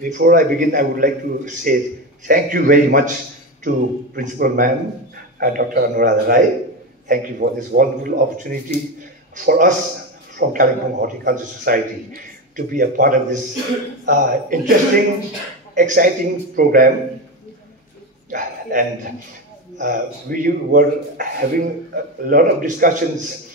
Before I begin, I would like to say thank you very much to Principal Ma'am, Dr. Anuradha Rai. Thank you for this wonderful opportunity for us from Kalimpong Horticulture Society to be a part of this interesting, exciting program. And we were having a lot of discussions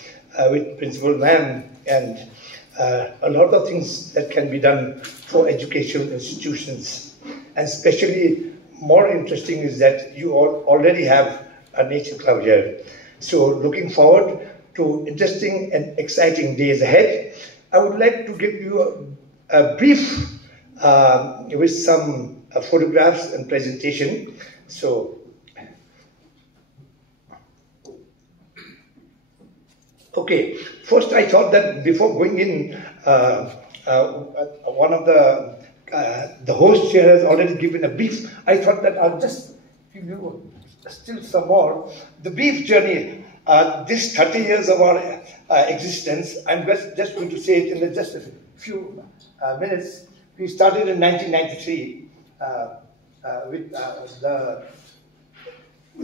with Principal Ma'am and a lot of things that can be done for educational institutions. And especially more interesting is that you all already have a nature club here. So looking forward to interesting and exciting days ahead. I would like to give you a brief with some photographs and presentation. So, okay, first I thought that before going in, one of the host here has already given a brief. I thought that I'll just give you still some more. The brief journey, this 30 years of our existence, I'm just going to say it in just a few minutes. We started in 1993 with the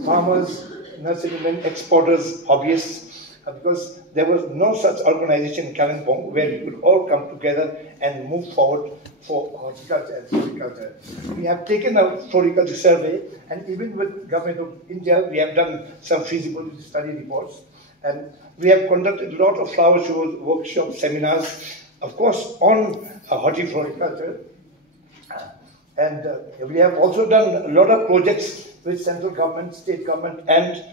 farmers, nurserymen, exporters, hobbyists, because there was no such organization in Kalimpong where we could all come together and move forward for horticulture and floriculture. We have taken a floriculture survey, and even with Government of India, we have done some feasibility study reports, and we have conducted a lot of flower shows, workshops, seminars, of course, on horticulture. And we have also done a lot of projects with central government, state government, and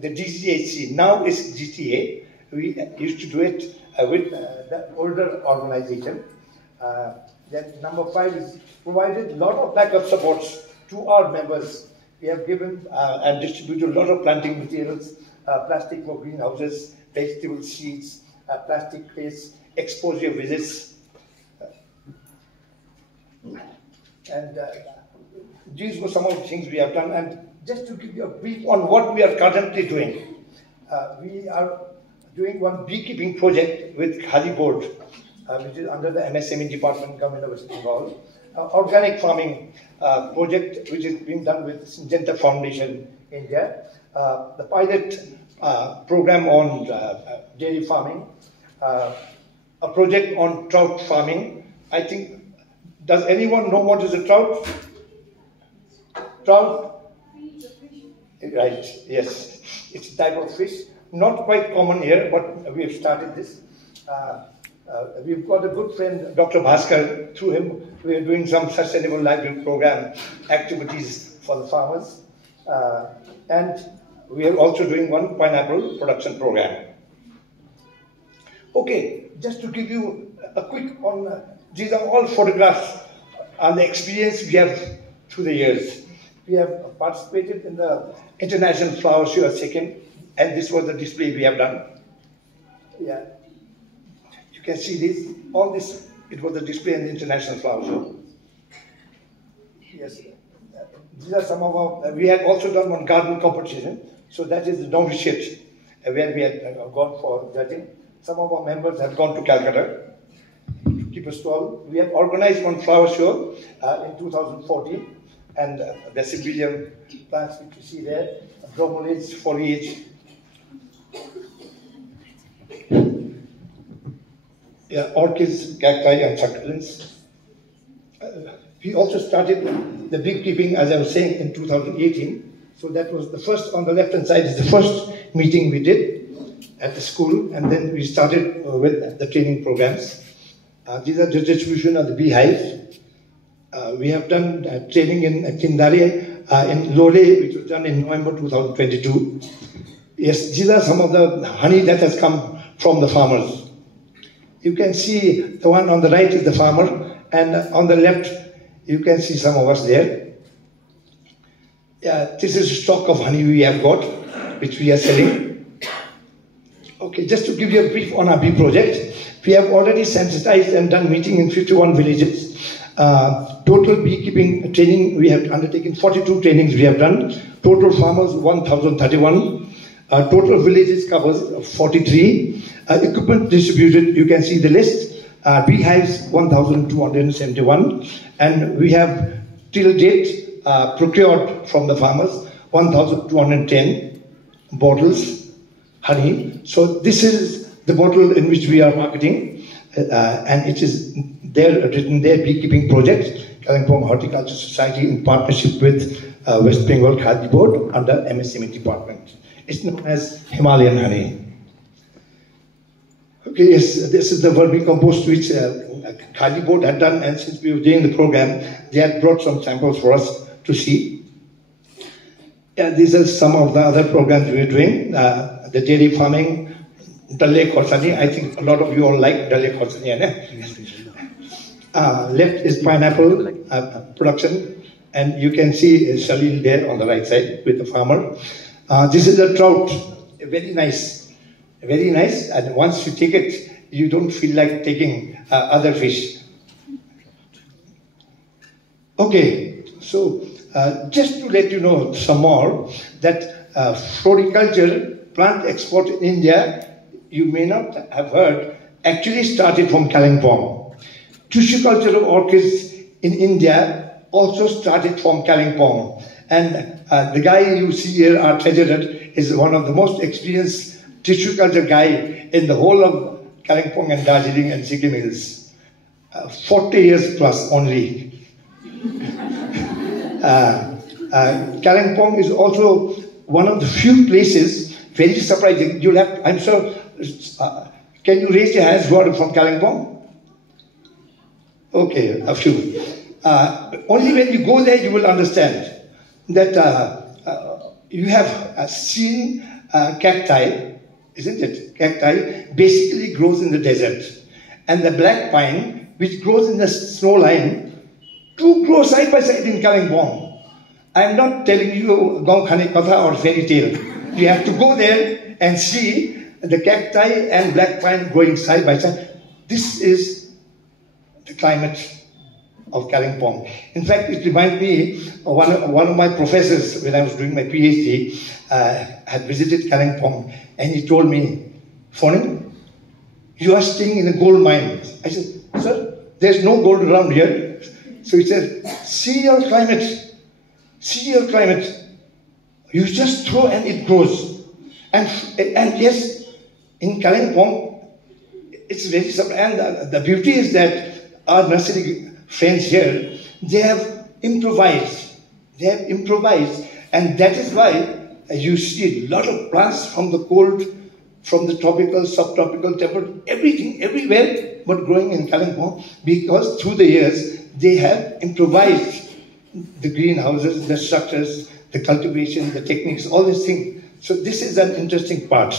the DCHC. Now is GTA. We used to do it with the older organization. Then number 5 is provided a lot of backup supports to our members. We have given and distributed a lot of planting materials, plastic for greenhouses, vegetable seeds, plastic crates, exposure visits. And these were some of the things we have done. And just to give you a brief on what we are currently doing, we are doing one beekeeping project with Khadi Board, which is under the MSME department, Government of West Bengal. Organic farming project, which is being done with Syngenta Foundation, India. The pilot program on dairy farming. A project on trout farming. I think, does anyone know what is a trout? Trout? Right, yes. It's a type of fish. Not quite common here, but we have started this. We've got a good friend, Dr. Bhaskar. Through him, we are doing some sustainable livelihood program activities for the farmers. And we are also doing one pineapple production program. Okay, just to give you a quick on, these are all photographs and the experience we have through the years. We have participated in the International Flower Show second, and this was the display we have done. Yeah, you can see this, all this, it was the display in the International Flower Show. Yes, these are some of our, we have also done one garden competition, so that is the novitiate, where we had gone for judging. Some of our members have gone to Calcutta to keep a stall. We have organized one flower show in 2014. And the civilian plants which you see there, bromeliads, foliage. Yeah, orchids, cacti, and succulents. We also started the beekeeping, as I was saying, in 2018. So that was the first, on the left-hand side is the first meeting we did at the school, and then we started with the training programs. These are the distribution of the beehive. We have done training in Kindare, in Lore, which was done in November 2022. Yes, these are some of the honey that has come from the farmers. You can see the one on the right is the farmer, and on the left, you can see some of us there. Yeah, this is stock of honey we have got, which we are selling. Okay, just to give you a brief on our bee project, we have already sensitized and done meeting in 51 villages. Total beekeeping training, we have undertaken 42 trainings we have done. Total farmers 1,031. Total villages covers 43. Equipment distributed, you can see the list. beehives 1,271, and we have till date procured from the farmers 1,210 bottles honey. So this is the bottle in which we are marketing, and it is there written there, beekeeping project, Kalimpong Horticulture Society in partnership with West Bengal Khadi Board under MSME department. It's known as Himalayan honey. Okay, yes, this is the vermicompost which Khadi Board had done, and since we were doing the program, they had brought some samples for us to see. Yeah, these are some of the other programs we are doing. The dairy farming, Dalle Khorsani. I think a lot of you all like Dalle Khorsani. Left is pineapple production, and you can see Shalil there on the right side with the farmer. This is a trout, very nice, and once you take it, you don't feel like taking other fish. Okay, so just to let you know some more, that floriculture, plant export in India, you may not have heard, actually started from Kalimpong. Tissue culture of orchids in India also started from Kalimpong. And the guy you see here, our treasurer, is one of the most experienced tissue culture guy in the whole of Kalimpong and Darjeeling and Sikkim Hills. 40 years plus only. Kalimpong is also one of the few places, very surprising. You'll have, I'm sure, can you raise your hands who are from Kalimpong? Okay, a few. Only when you go there you will understand that you have seen cacti, isn't it? Cacti basically grows in the desert. And the black pine, which grows in the snow line, two grow side by side in Kalimpong. I'm not telling you Gaon Khane Katha or fairy tale. You have to go there and see the cacti and black pine growing side by side. This is the climate of Kalimpong. In fact, it reminds me of one of my professors when I was doing my PhD had visited Kalimpong, and he told me, "Fonin, you are staying in a gold mine." I said, "Sir, there's no gold around here." So he said, "See your climate. See your climate. You just throw and it grows." And yes, in Kalimpong, it's very simple. And the beauty is that our nursery friends here, they have improvised. They have improvised. And that is why you see a lot of plants from the cold, from the tropical, subtropical, temperate, everything, everywhere, but growing in Kalimpong, because through the years, they have improvised the greenhouses, the structures, the cultivation, the techniques, all these things. So this is an interesting part.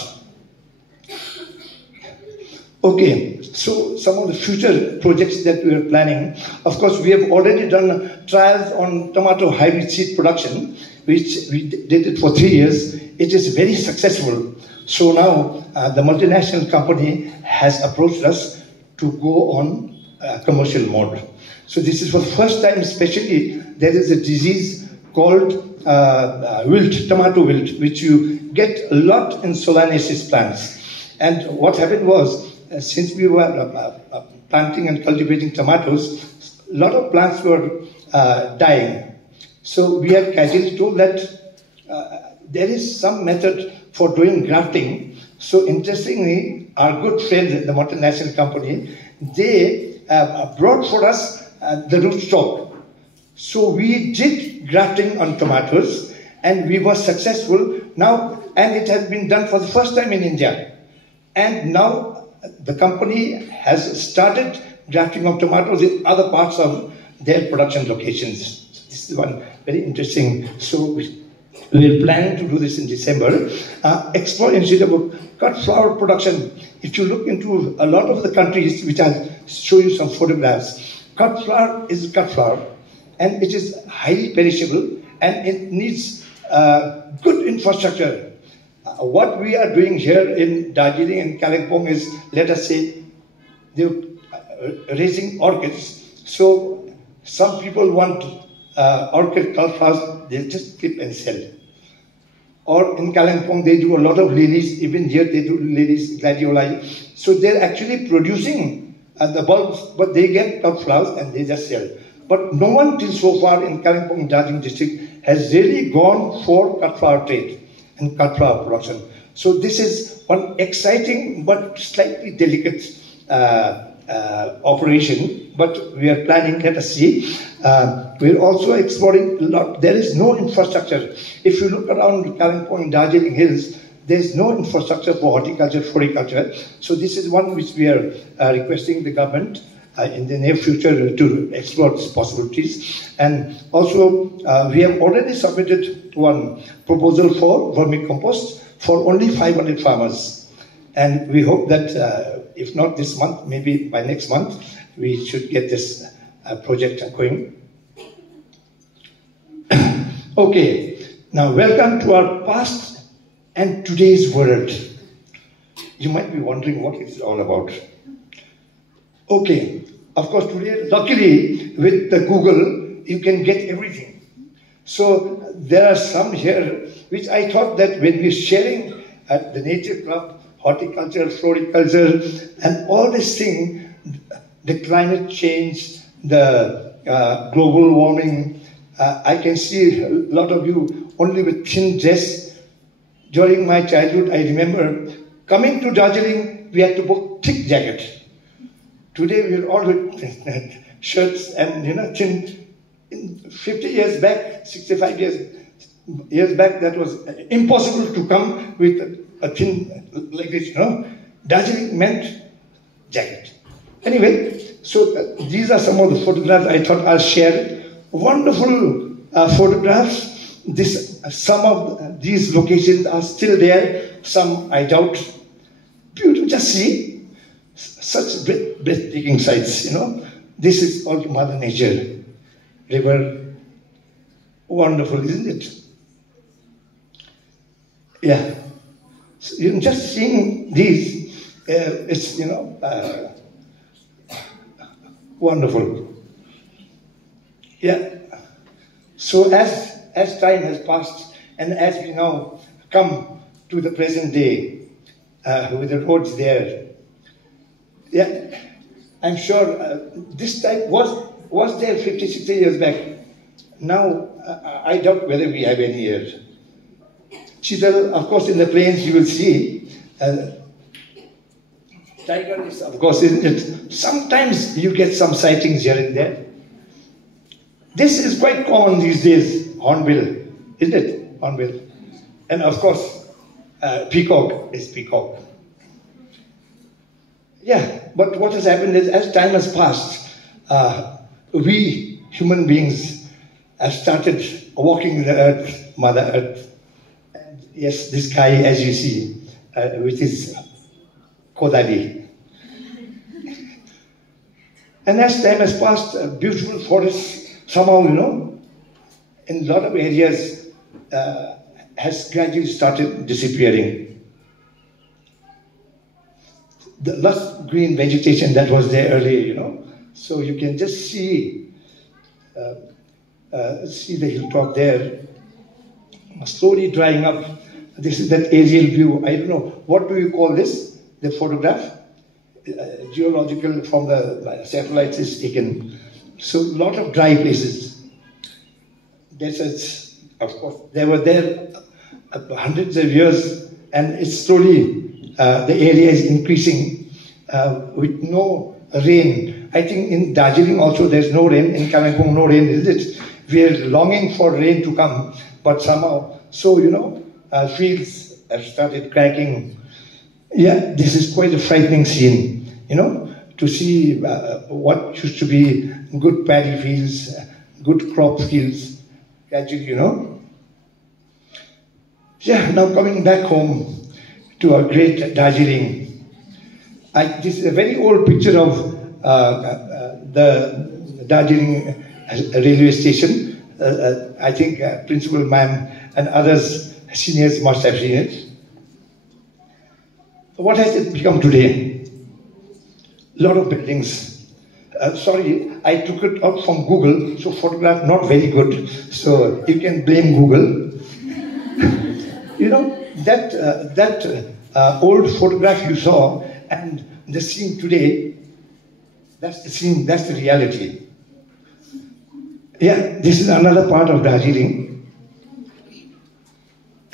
Okay, so some of the future projects that we are planning, of course, we have already done trials on tomato hybrid seed production, which we did it for 3 years. It is very successful. So now the multinational company has approached us to go on commercial mode. So this is for the first time, especially, there is a disease called wilt, tomato wilt, which you get a lot in Solanaceous plants. And what happened was, since we were planting and cultivating tomatoes, a lot of plants were dying. So we have casually told that there is some method for doing grafting. So interestingly, our good friend, the multinational company, they brought for us the rootstock. So we did grafting on tomatoes, and we were successful now, and it has been done for the first time in India. And now the company has started grafting of tomatoes in other parts of their production locations. This is one very interesting. So we're planning to do this in December. Explore instead of cut flower production. If you look into a lot of the countries, which I'll show you some photographs, cut flower is cut flower, and it is highly perishable, and it needs good infrastructure. What we are doing here in Darjeeling and Kalimpong is, let us say, they're raising orchids. So some people want orchid flowers, they just clip and sell. Or in Kalimpong, they do a lot of lilies. Even here, they do lilies, gladioli. So they're actually producing the bulbs, but they get cut flowers and they just sell. But no one till so far in Kalimpong, Darjeeling district has really gone for cut flower trade and cut flower production. So this is one exciting but slightly delicate operation, but we are planning, let us see. We're also exploring a lot. There is no infrastructure. If you look around Kalimpong, Darjeeling Hills, there's no infrastructure for horticulture, floriculture. So this is one which we are requesting the government in the near future to explore these possibilities. And also, we have already submitted one proposal for vermicompost for only 500 farmers. And we hope that if not this month, maybe by next month, we should get this project going. Okay, now welcome to our past and today's world. You might be wondering what it's all about. Okay, of course today, luckily with the Google, you can get everything. So there are some here which I thought that when we're sharing at the Nature Club, horticulture, floriculture, and all this thing, the climate change, the global warming, I can see a lot of you only with thin dress. During my childhood, I remember coming to Darjeeling, we had to book thick jacket. Today we're all with shirts and thin. 50 years back, 65 years back, that was impossible to come with a thin like this, Darjeeling meant jacket. Anyway, so these are some of the photographs I thought I'll share. Wonderful photographs. Some of these locations are still there, some I doubt. Beautiful, just see. Such breathtaking sights, This is all Mother Nature. River. Wonderful, isn't it? Yeah. So, just seeing these, it's, wonderful. Yeah. So as time has passed, and as we now come to the present day, with the roads there, yeah, I'm sure this type was there 50, 60 years back. Now, I doubt whether we have any here. Chisel, of course, in the plains you will see. Tiger is, of course, isn't it? Sometimes you get some sightings here and there. This is quite common these days, hornbill, isn't it? Hornbill. And of course, peacock is peacock. Yeah, but what has happened is, as time has passed, we human beings have started walking the earth, Mother Earth. And yes, this guy, as you see, which is Kodali. And as time has passed, beautiful forests, somehow, in a lot of areas, has gradually started disappearing. The lush green vegetation that was there earlier, so you can just see the hilltop there, slowly drying up. This is that aerial view. I don't know, what do you call this? The photograph? Geological from the satellites is taken. So a lot of dry places. Deserts, of course, they were there hundreds of years, and it's slowly, the area is increasing with no rain. I think in Darjeeling also there's no rain, in Kalimpong no rain, is it? We're longing for rain to come, but somehow, so fields have started cracking. Yeah, this is quite a frightening scene, to see what used to be good paddy fields, good crop fields, gradually, Yeah, now coming back home to our great Darjeeling. This is a very old picture of the Darjeeling railway station. I think Principal Ma'am and others, seniors must have seen it. What has it become today? A lot of buildings. Sorry, I took it out from Google, so photograph not very good. So you can blame Google. That old photograph you saw and the scene today, That's the scene, that's the reality. Yeah, this is another part of Darjeeling.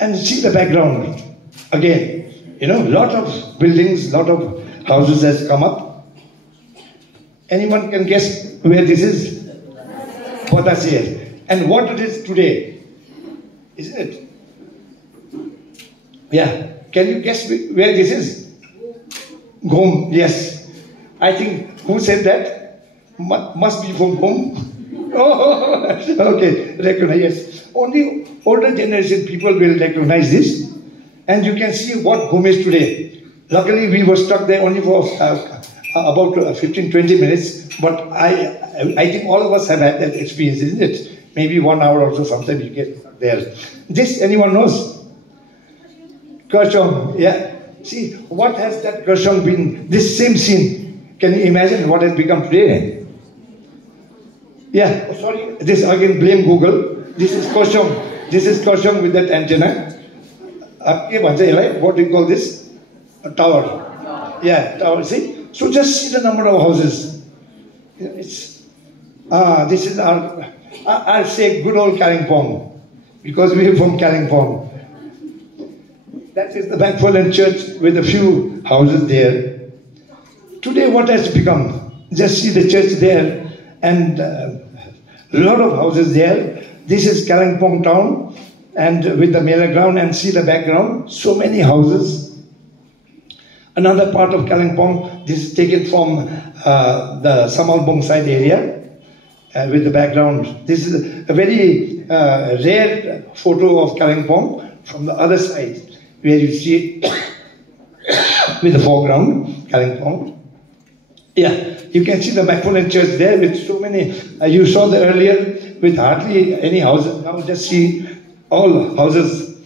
And see the background. Again, lot of buildings, lot of houses has come up. Anyone can guess where this is? Potasir. And what it is today? Isn't it? Yeah. Can you guess where this is? Gom, yes. I think, who said that? Must be from Gom. Oh, okay, recognize, yes. Only older generation people will recognize this. And you can see what Gom is today. Luckily, we were stuck there only for about 15-20 minutes. But I think all of us have had that experience, isn't it? Maybe 1 hour or so, sometimes you get there. This, anyone knows? Kershong, yeah. See, what has that Kershong been? This same scene. Can you imagine what has become today? Yeah, sorry, this again, blame Google. This is Kershong. This is Kershong with that antenna. What do you call this? A tower. Yeah, tower, see? So just see the number of houses. This is our, I'll say good old Kalimpong, because we are from Kalimpong. That is the Vermicomposting church with a few houses there. Today what has become? Just see the church there and a lot of houses there. This is Kalimpong town and with the Mela ground, and see the background, so many houses. Another part of Kalimpong, this is taken from the Samalbong side area with the background. This is a very rare photo of Kalimpong from the other side, where you see with the foreground, Kalimpong. Yeah, you can see the Vermicomposting church there with so many, you saw the earlier with hardly any houses. Now just see all houses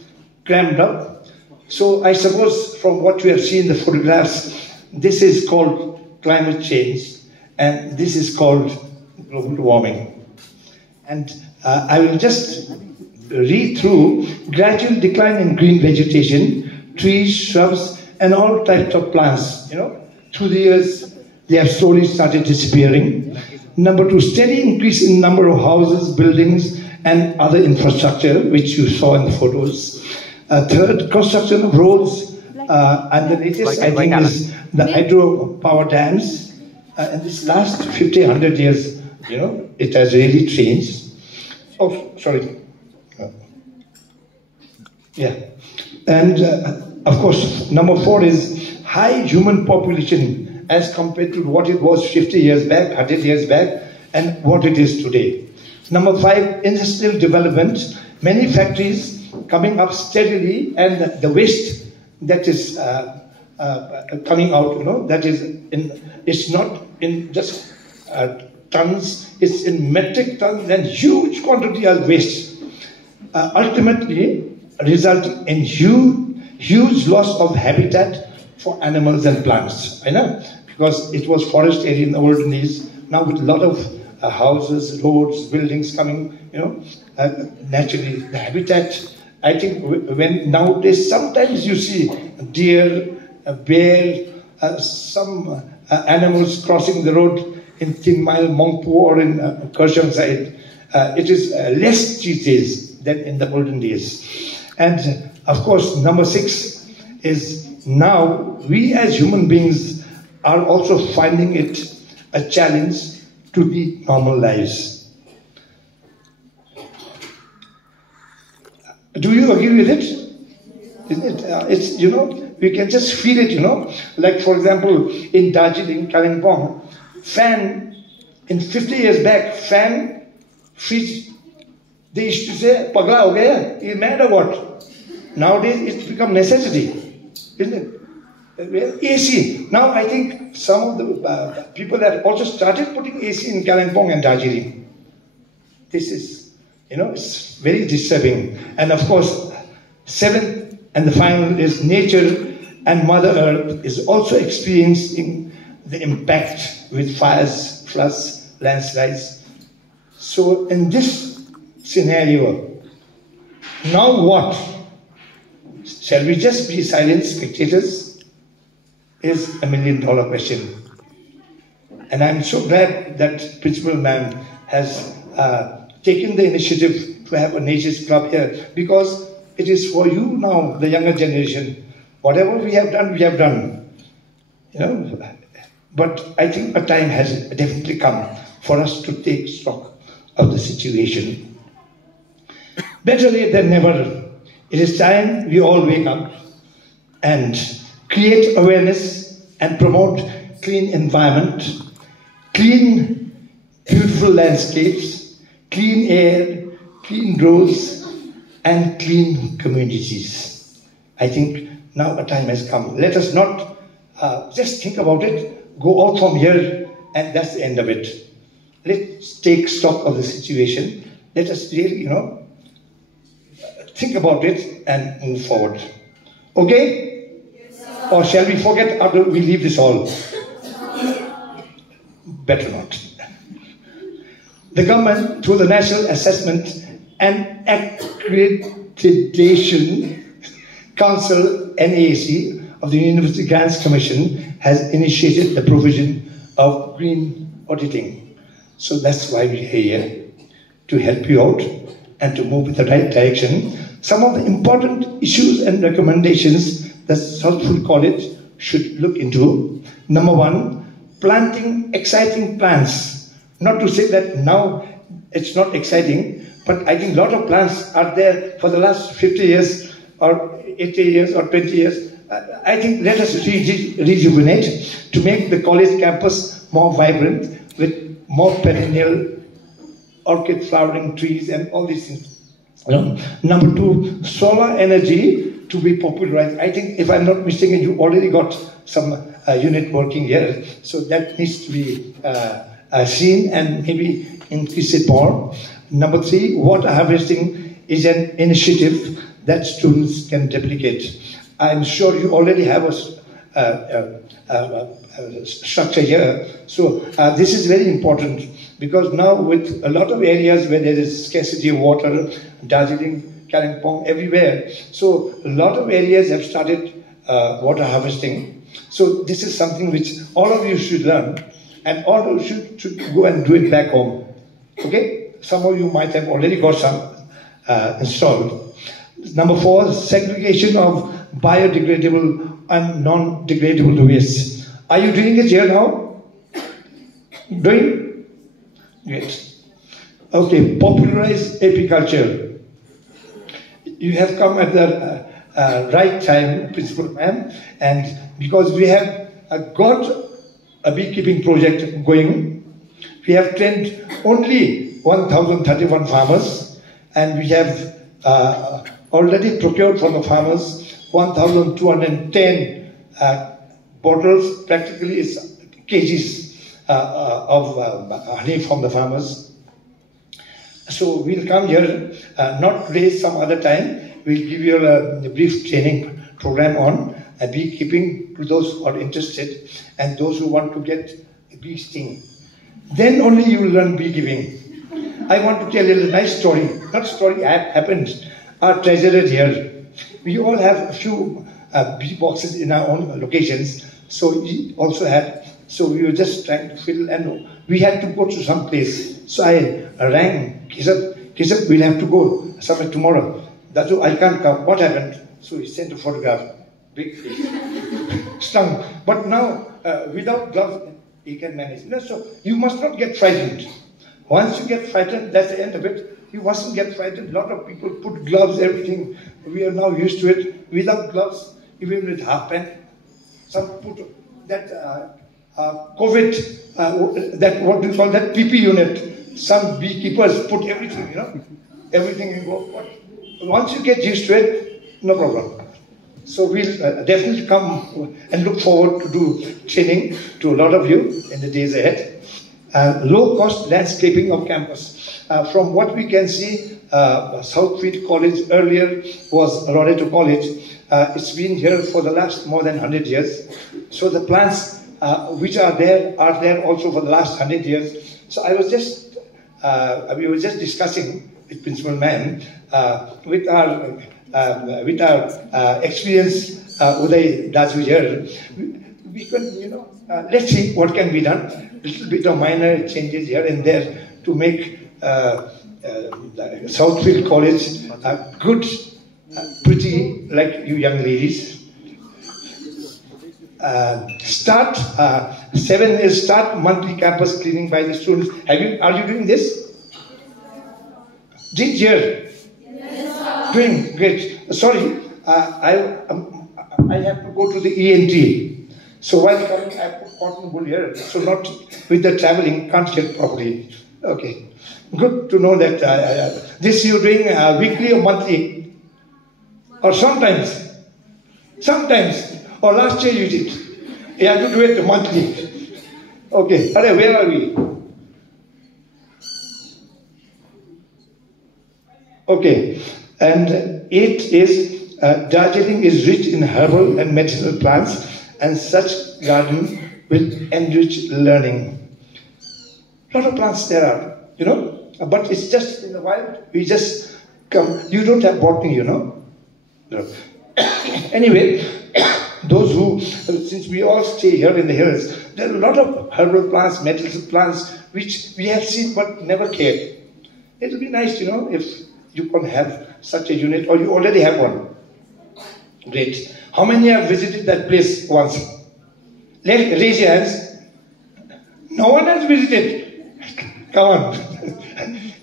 crammed up. So I suppose from what we have seen in the photographs, this is called climate change and this is called global warming. And I will just read through gradual decline in green vegetation, trees, shrubs, and all types of plants. Through the years, they have slowly started disappearing. Number two, steady increase in number of houses, buildings, and other infrastructure, which you saw in the photos. Third, construction of roads, and the latest, I think, is the hydropower dams. In this last 50, 100 years, it has really changed. Oh, sorry. Yeah. And of course, number four is high human population as compared to what it was 50 years back, 100 years back, and what it is today. Number five, industrial development. Many factories coming up steadily, and the waste that is coming out, that is it's not in just tons, it's in metric tons and huge quantity of waste. Ultimately, resulting in huge loss of habitat for animals and plants. I know, because it was forest area in the olden days. Now with a lot of houses, roads, buildings coming, naturally the habitat. I think when nowadays sometimes you see deer, bear, some animals crossing the road in Tin Mile, Mongpo, or in Kershong side. It is less these days than in the olden days. And of course, number six is now we as human beings are also finding it a challenge to lead normal lives. Do you agree with it? Isn't it? It's, we can just feel it, Like, for example, in Darjeeling, Kalimpong, fan, in 50 years back, fan, fridge, they used to say, Pagla ho gaya, you mad or what? Nowadays, it's become necessity, isn't it? AC. Now, I think some of the people have also started putting AC in Kalimpong and Darjeeling. This is, it's very disturbing. And of course, seventh and the final is nature and Mother Earth is also experiencing the impact with fires, floods, landslides. So in this scenario, now what? Shall we just be silent spectators? Is $1 million question. And I'm so glad that Principal Ma'am has taken the initiative to have a Nature's Club here, because it is for you now, the younger generation. Whatever we have done, we have done. You know, but I think a time has definitely come for us to take stock of the situation. Better late than never. It is time we all wake up and create awareness and promote clean environment, clean, beautiful landscapes, clean air, clean roads, and clean communities. I think now a time has come. Let us not just think about it, go out from here, and that's the end of it. Let's take stock of the situation. Let us really, think about it and move forward. Okay? Yes, sir. Or shall we forget after we leave this hall? Better not. The government, through the National Assessment and Accreditation Council, NAAC, of the University Grants Commission, has initiated the provision of green auditing. So that's why we're here, to help you out and to move in the right direction. Some of the important issues and recommendations that Southfield College should look into. Number one, planting exciting plants. Not to say that now it's not exciting, but I think a lot of plants are there for the last 50 years or 80 years or 20 years. I think let us rejuvenate to make the college campus more vibrant with more perennial orchid flowering trees and all these things. Number two, solar energy to be popularized. I think, if I'm not mistaken, you already got some unit working here, so that needs to be seen and maybe increase it more. Number three, water harvesting is an initiative that students can replicate. I'm sure you already have a structure here. So this is very important, because now with a lot of areas where there is scarcity of water, Darjeeling, Kalimpong, everywhere. So a lot of areas have started water harvesting. So this is something which all of you should learn, and all of you should go and do it back home. Okay? Some of you might have already got some installed. Number four, segregation of biodegradable and non-degradable waste. Are you doing it here now? Doing? Great. Okay, popularize apiculture. You have come at the right time, Principal Ma'am, and because we have got a beekeeping project going, we have trained only 1,031 farmers, and we have already procured from the farmers 1,210 bottles, practically is kgs of honey from the farmers. So we'll come here, not today, some other time. We'll give you a brief training program on beekeeping to those who are interested and those who want to get a bee sting. Then only you will learn beekeeping. I want to tell you a nice story. Not story happened. Our treasurer here, we all have a few bee boxes in our own locations. So he also had. So we were just trying to fill, and we had to go to some place. So I rang Kesab, we'll have to go somewhere tomorrow. Dadu, I can't come. What happened? So he sent a photograph. Big face. Stung. But now, without gloves, he can manage. No, so you must not get frightened. Once you get frightened, that's the end of it. You mustn't get frightened. A lot of people put gloves, everything. We are now used to it. Without gloves, even with half pen, some put that COVID, that what do you call that, PP unit. Some beekeepers put everything, everything in go. Once you get used to it, no problem. So we'll definitely come and look forward to do training to a lot of you in the days ahead. Low-cost landscaping of campus. From what we can see, Southfield College earlier was Loreto College. It's been here for the last more than 100 years. So the plants which are there also for the last 100 years. So I was just, we were just discussing with Principal Ma'am, with our experience Uday Daju here. we can, let's see what can be done. Little bit of minor changes here and there to make Southfield College good, pretty, like you young ladies. Start 7 is start monthly campus cleaning by the students. Are you doing this? This year? Yes, sir. Doing great. Sorry, I have to go to the ENT. So while coming, I put cotton wool here. So not with the traveling, can't get properly. Okay. Good to know that this you're doing weekly or monthly, or sometimes. Or last year you did. You have to do it monthly. Okay. Where are we? Okay. And 8 is Darjeeling is rich in herbal and medicinal plants, and such garden will enrich learning. A lot of plants there are, but it's just in the wild. We just come. You don't have botany, No. Anyway, those who, since we all stay here in the hills, there are a lot of herbal plants, medicinal plants, which we have seen but never cared. It will be nice, if you can have such a unit, or you already have one. Great. How many have visited that place once? Raise your hands. No one has visited. Come on.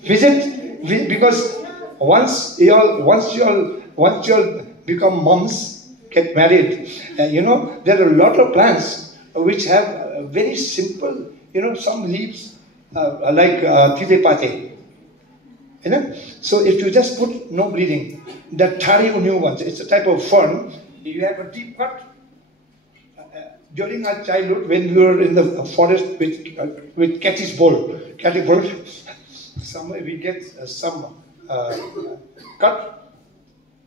Visit, because once you all become moms, get married, there are a lot of plants which have very simple, some leaves like tide pate. So if you just put no bleeding, the thari new ones, it's a type of fern. You have a deep cut. During our childhood, when we were in the forest with catfish bowl, somewhere we get some cut,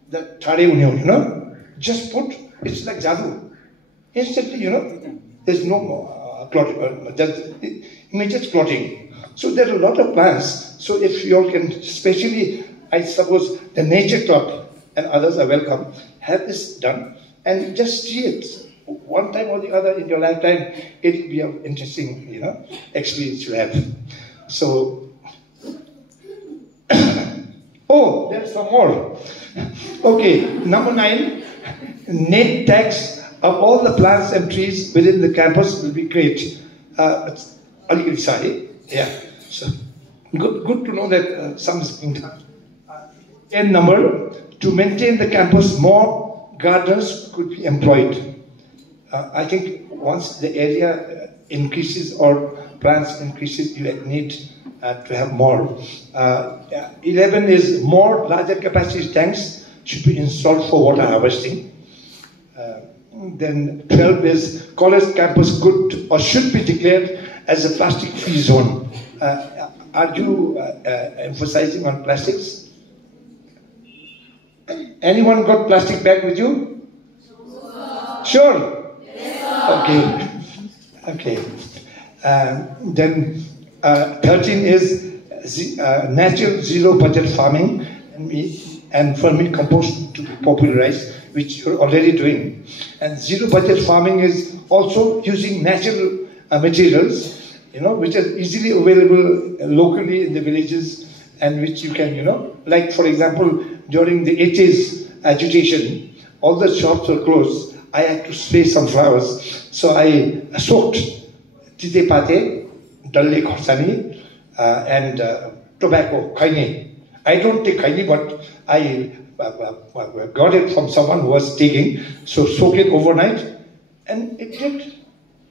the thari union, just put, it's like jadoo. Instantly, there's no clotting, immediate clotting. So there are a lot of plants. So if you all can, especially, I suppose, the Nature Club and others are welcome, have this done and just see it. One time or the other in your lifetime, it will be an interesting, experience to have. So, oh, there's some more. Okay, number 9, name tags of all the plants and trees within the campus will be great. Yeah. So, good to know that some is being done. 10 number, to maintain the campus, more gardeners could be employed. I think once the area increases or plants increases, you need to have more. 11 is more larger capacity tanks should be installed for water harvesting. Then 12 is college campus could or should be declared as a plastic-free zone. Are you emphasizing on plastics? Anyone got plastic bag with you? Sure. Okay. Then 13 is natural zero budget farming and vermicomposting to be popularized, which you're already doing. And zero budget farming is also using natural materials, which are easily available locally in the villages, and which you can, like for example, during the 80s agitation, all the shops were closed. I had to spray some flowers. So I soaked tite pate, dalle khorsani, and tobacco, kaini. I don't take kaini, but I got it from someone who was taking. So soak it overnight, and it did.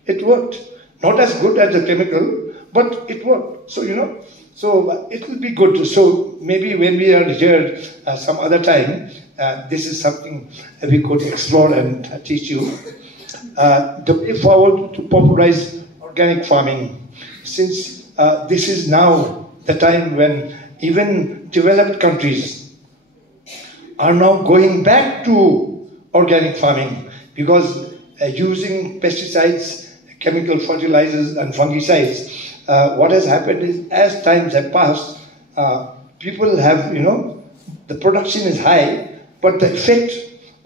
It worked. Not as good as the chemical, but it worked. So, so it will be good. So maybe when we are here some other time, this is something we could explore and teach you. The way forward to popularize organic farming, since this is now the time when even developed countries are now going back to organic farming, because using pesticides, chemical fertilizers and fungicides, what has happened is as times have passed, people have, the production is high, but the effect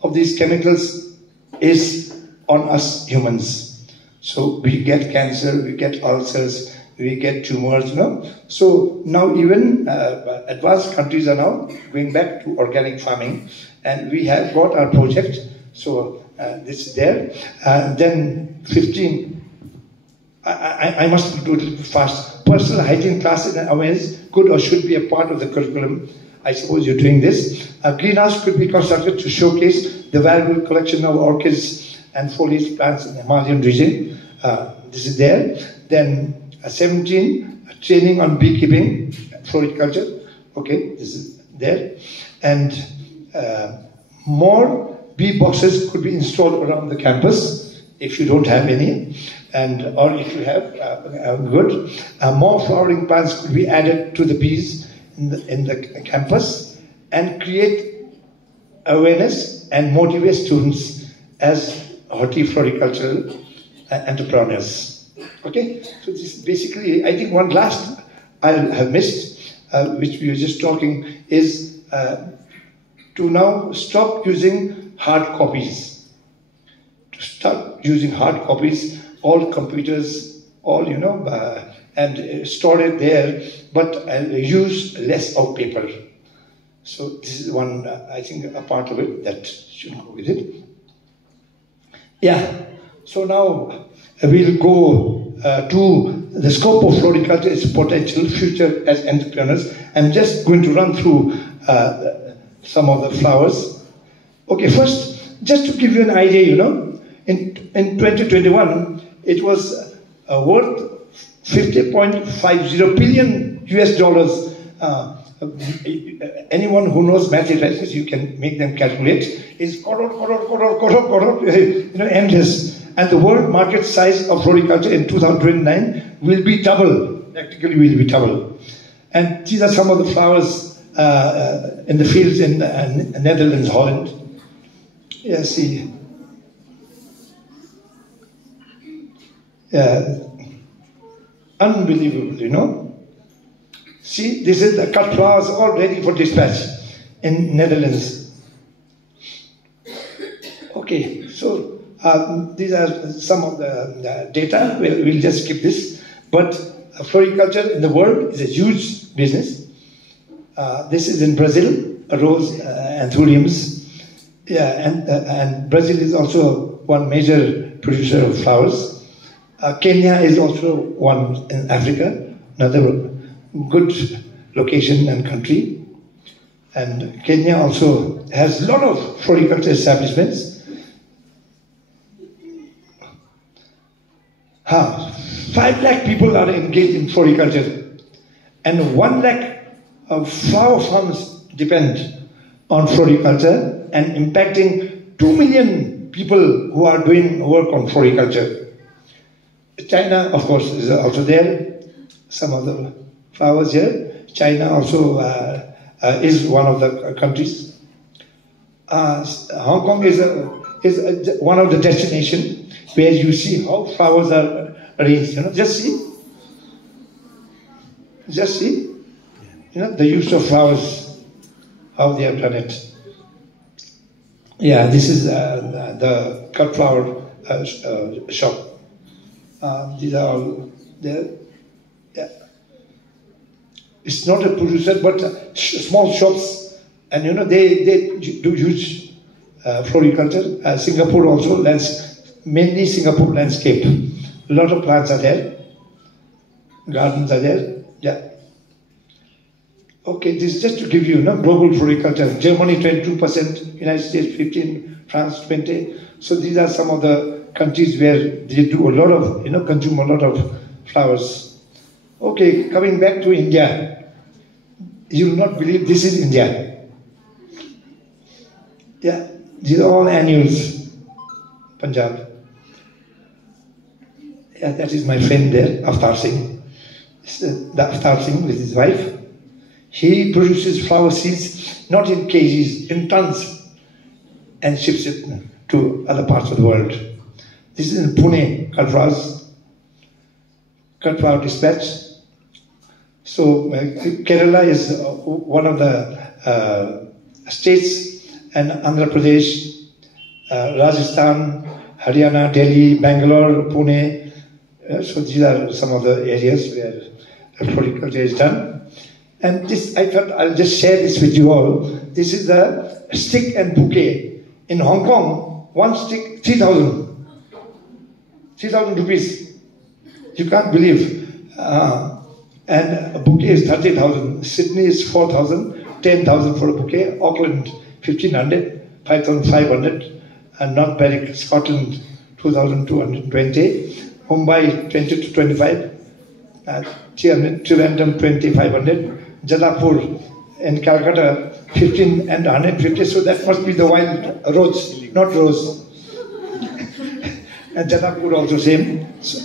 of these chemicals is on us humans. So we get cancer, we get ulcers, we get tumors, you know. So now even advanced countries are now going back to organic farming, and we have got our project. So this is there. Then 15. I must do it fast. Personal hygiene classes and awareness could or should be a part of the curriculum. I suppose you're doing this. A greenhouse could be constructed to showcase the valuable collection of orchids and foliage plants in the Himalayan region. This is there. Then 17, training on beekeeping, floriculture. Okay, this is there. And more bee boxes could be installed around the campus if you don't have any. And or if you have, good. More flowering plants could be added to the bees in the campus and create awareness and motivate students as horticultural entrepreneurs. Okay, so this basically, I think one last I have missed, which we were just talking, is to now stop using hard copies. To stop using hard copies. All computers, all, you know, and store it there, but use less of paper. So this is one, I think, a part of it that should go with it. Yeah, so now we'll go to the scope of floriculture, its potential, future as entrepreneurs. I'm just going to run through some of the flowers. Okay, first, just to give you an idea, you know, in 2021, it was worth $50.50 billion US. Anyone who knows mathematics, you can make them calculate, is you know, endless. And the world market size of floriculture in 2029 will be double, practically will be double. And these are some of the flowers in the fields in Netherlands, Holland. Yeah, see. Unbelievable, you know. See, this is the cut flowers all ready for dispatch in Netherlands. Okay, so these are some of the data. We'll just skip this. But floriculture in the world is a huge business. This is in Brazil, rose anthuriums. Yeah, and Brazil is also one major producer of flowers. Kenya is also one in Africa, another good location and country. And Kenya also has a lot of floriculture establishments. 5 lakh people are engaged in floriculture, and 1 lakh of flower farms depend on floriculture, and impacting 2 million people who are doing work on floriculture. China, of course, is also there. Some of the flowers here. China also is one of the countries. Hong Kong is one of the destinations where you see how flowers are arranged. You know, just see. You know, the use of flowers, how they have done it. Yeah, this is the cut flower shop. These are all there. Yeah. It's not a producer, but small shops, and you know they do huge floriculture. Singapore also, mainly Singapore landscape. A lot of plants are there. Gardens are there. Yeah. Okay, this is just to give you, global floriculture. Germany 22%, United States 15%, France 20%. So these are some of the countries where they do a lot of, consume a lot of flowers. Okay, coming back to India. You will not believe this is India. Yeah, these are all annuals. Punjab. Yeah, that is my friend there, Avtar Singh. The Avtar Singh with his wife. He produces flower seeds not in kgs, in tons, and ships it to other parts of the world. This is in Pune, cut flower dispatch. So Kerala is one of the states, and Andhra Pradesh, Rajasthan, Haryana, Delhi, Bangalore, Pune. So these are some of the areas where floriculture is done. And this, I thought I'll just share this with you all. This is the stick and bouquet. In Hong Kong, one stick, 3,000. 3,000 rupees. You can't believe. And a bouquet is 30,000. Sydney is 4,000, 10,000 for a bouquet. Auckland, 1,500, 5,500. And North Berwick, Scotland, 2,220. Mumbai, 20 to 25. Trivandrum, 2,500. Jalapur in Calcutta, 15 and 150. So that must be the wild rose, not rose. And Jalapur also same. So,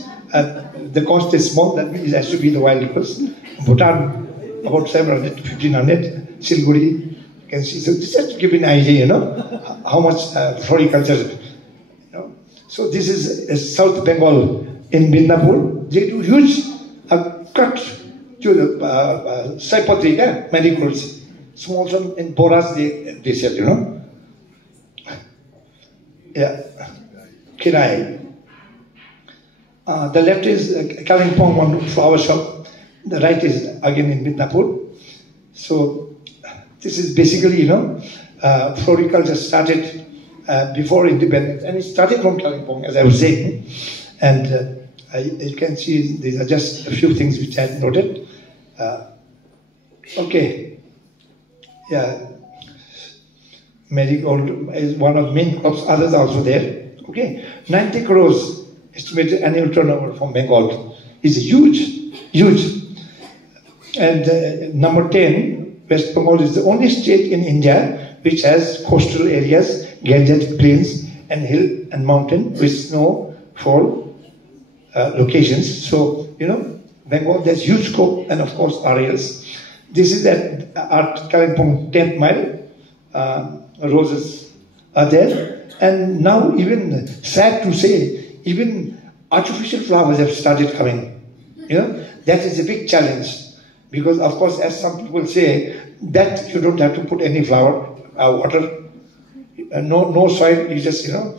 the cost is small, that means it has to be the wild rose. Bhutan, about 700 to 1,500. Siliguri, you can see. So this has to give an idea, you know, how much floriculture, you know. So this is South Bengal in Midnapur. They do huge cut to the Saipatri, marigolds. Small one in Boras, they sell, you know. Yeah. Kirai. The left is Kalimpong, one flower shop. The right is again in Midnapur. So this is basically, you know, floriculture started before independence, and it started from Kalimpong, as I was saying. And you can see these are just a few things which I had noted. Okay. Yeah. Marigold is one of the main crops, others are also there. Okay. 90 crores estimated annual turnover from Bengal is huge, huge. And number 10, West Bengal is the only state in India which has coastal areas, gadget plains, and hill and mountain with snowfall locations. So, you know, Bengal, there's huge scope, and of course areas. This is at Kalimpong 10th mile. Roses are there. And now, even sad to say, even artificial flowers have started coming. You know, that is a big challenge. Because, of course, as some people say, that you don't have to put any flower, water, no soil, you just, you know.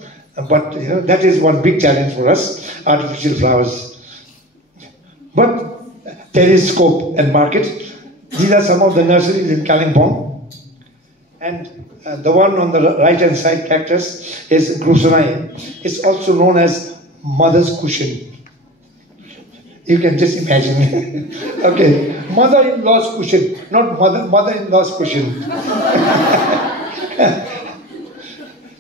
But, you know, that is one big challenge for us, artificial flowers. But there is scope and market. These are some of the nurseries in Kalimpong. And the one on the right-hand side, cactus, is Grusanai. It's also known as mother's cushion. You can just imagine. Okay, mother-in-law's cushion, not mother-in-law's cushion.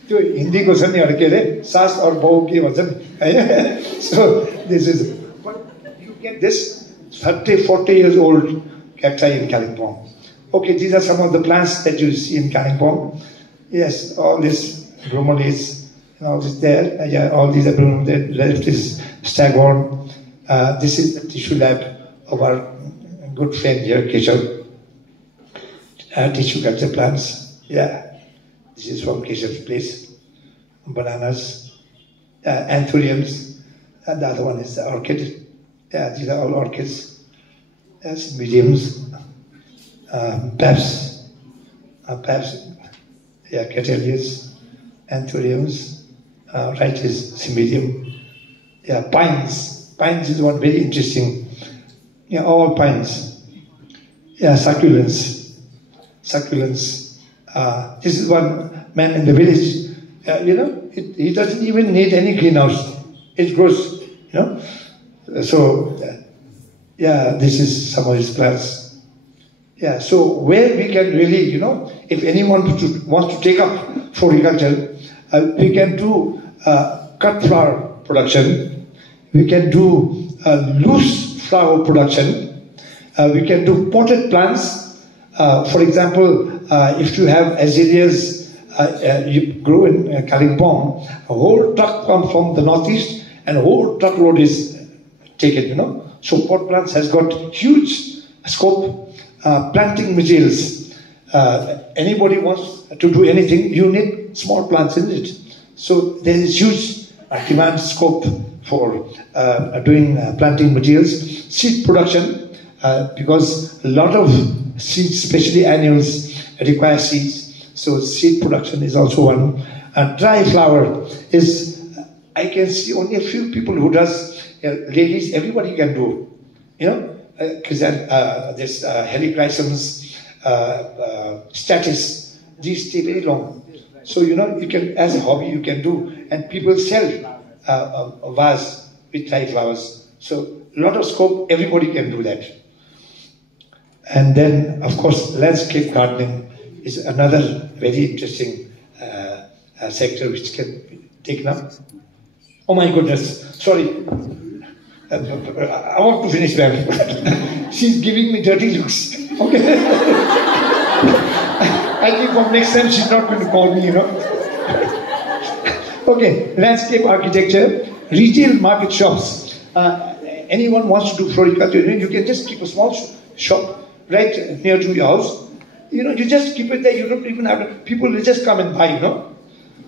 त्यो हिन्दी को छ नि अरे के अरे सास और बहू के भन्छ नि so this is, but you get this 30-40 years old cacti in Kalimpong. Okay, these are some of the plants that you see in Kalimpong. Yes, all this bromeliads and all this there. Yeah, all these are bromeliads. Left is staghorn. This is the tissue lab of our good friend here, Keshav. Tissue culture plants. Yeah. This is from Keshav's place. Bananas, anthuriums, and the other one is the orchid. Yeah, these are all orchids. Yes, mediums, paps, yeah, catalias, anthuriums. Right is cymbidium. Yeah, pines. Pines is one very interesting. Yeah, all pines. Yeah, succulents. This is one man in the village, you know, he doesn't even need any greenhouse. It grows, you know. So, yeah, this is some of his plants. Yeah, so where we can really, you know, if anyone wants to take up floriculture, we can do cut flower production, we can do loose flower production, we can do potted plants. For example, if you have azaleas, you grow in Kalimpong, a whole truck comes from the northeast and a whole truckload is taken, you know. So pot plants has got huge scope. Planting materials, anybody wants to do anything, you need small plants in it. So there is huge demand scope for doing planting materials. Seed production, because a lot of seeds, especially annuals, require seeds. So seed production is also one. Dry flower is I can see only a few people who does, ladies, everybody can do, because this helichrysums, status, these stay very long. So, you can, as a hobby, you can do, and people sell a vase with Thai flowers. So, a lot of scope, everybody can do that. And then, of course, landscape gardening is another very interesting sector which can be taken up. Oh my goodness, sorry. I want to finish well. She's giving me dirty looks. Okay. I think from next time she's not going to call me, Okay, landscape architecture, retail market shops. Anyone wants to do floriculture, you can just keep a small shop right near to your house. You just keep it there. You don't even have to, people will just come and buy,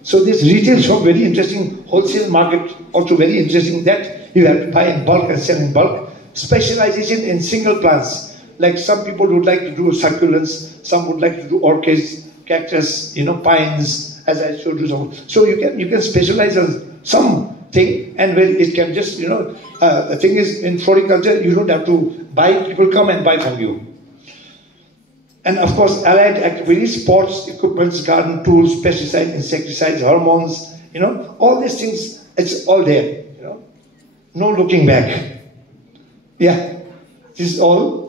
So this retail shop, very interesting. Wholesale market, also very interesting. That you have to buy in bulk and sell in bulk. Specialization in single plants. Like some people would like to do succulents, some would like to do orchids, cactus, pines, as I showed you. So you can specialize on something, and when it can just, the thing is, in floriculture, you don't have to buy, people come and buy from you. And of course, allied activities, pots, equipments, garden tools, pesticides, insecticides, hormones, all these things, it's all there, No looking back. Yeah, this is all.